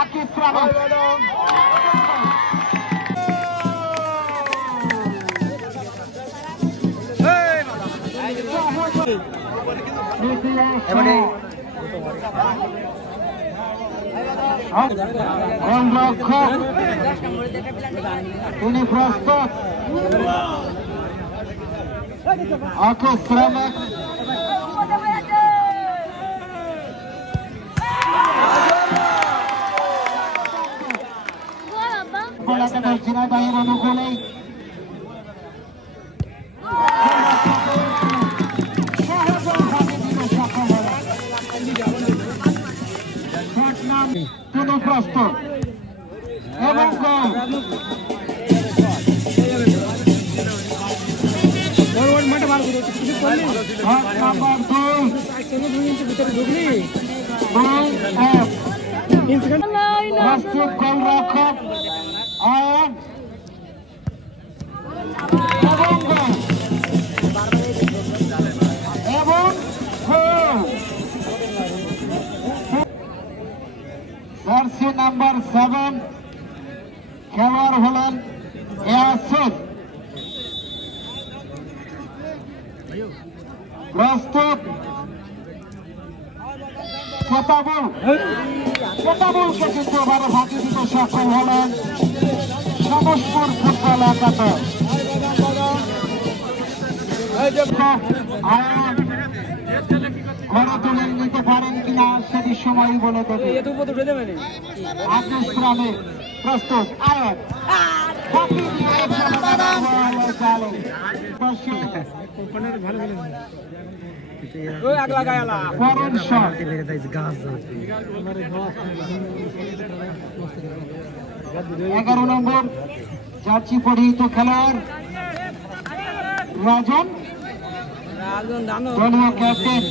আকিব শ্রাবণ গোলরক্ষক তিনি প্রস্তুত আকিব শ্রাবণ ঝিনাইদহের অনুকূলে তিনি প্রস্তুত এবং প্রস্তুত গোলরক্ষক আয়ন এবং জার্সি নাম্বার 7 খেলোয়াড় হলেন ইয়াসিন। প্রস্তুত কেতাবুলকে কিন্তু এবারে ফাঁকি দিতে সক্ষম হলেন সমসপুর ফুটবল একাদশ। ঘরে তুলে নিতে পারেন কিনা সেটি সময়ই বলে দেবে। আগ্নেশ্রামে প্রস্তুত আয়ন ফাঁকি দিয়ে করুণ শট 11 নম্বর জার্সি পরিহিত খেলোয়াড় রাজন দলীয় ক্যাপ্টেন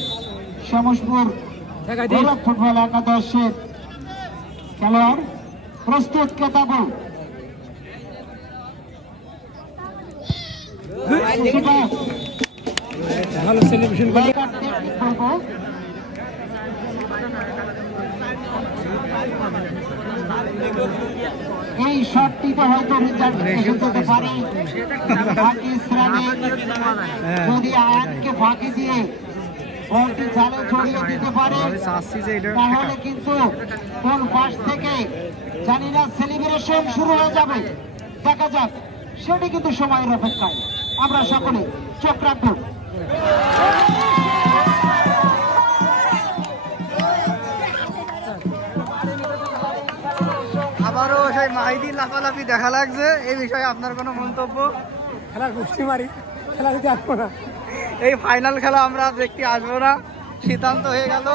সমসপুর ফুটবল একাদশের খেলোয়াড়। প্রস্তুত কেতাবুল ভালো সেলিব্রেশন এই শটটিতে হয়তো হতে পারে যদি আয়ানকে ফাঁকি দিয়ে বলটি জালে ছড়িয়ে দিতে পারে তাহলে কিন্তু কোন পাশ থেকে জানি না সেলিব্রেশন শুরু হয়ে যাবে। দেখা যাক, সেটি কিন্তু সময়ের অপেক্ষায় আমরা সকলে চোখ রাখবো। আবারও সেই মাহিদি লাফালাফি দেখা লাগছে, এই বিষয়ে আপনার কোনো মন্তব্য? খেলা গুষ্টি মারি, খেলা দিতে আসবো না, এই ফাইনাল খেলা আমরা দেখতে আসবো না সিদ্ধান্ত হয়ে গেল।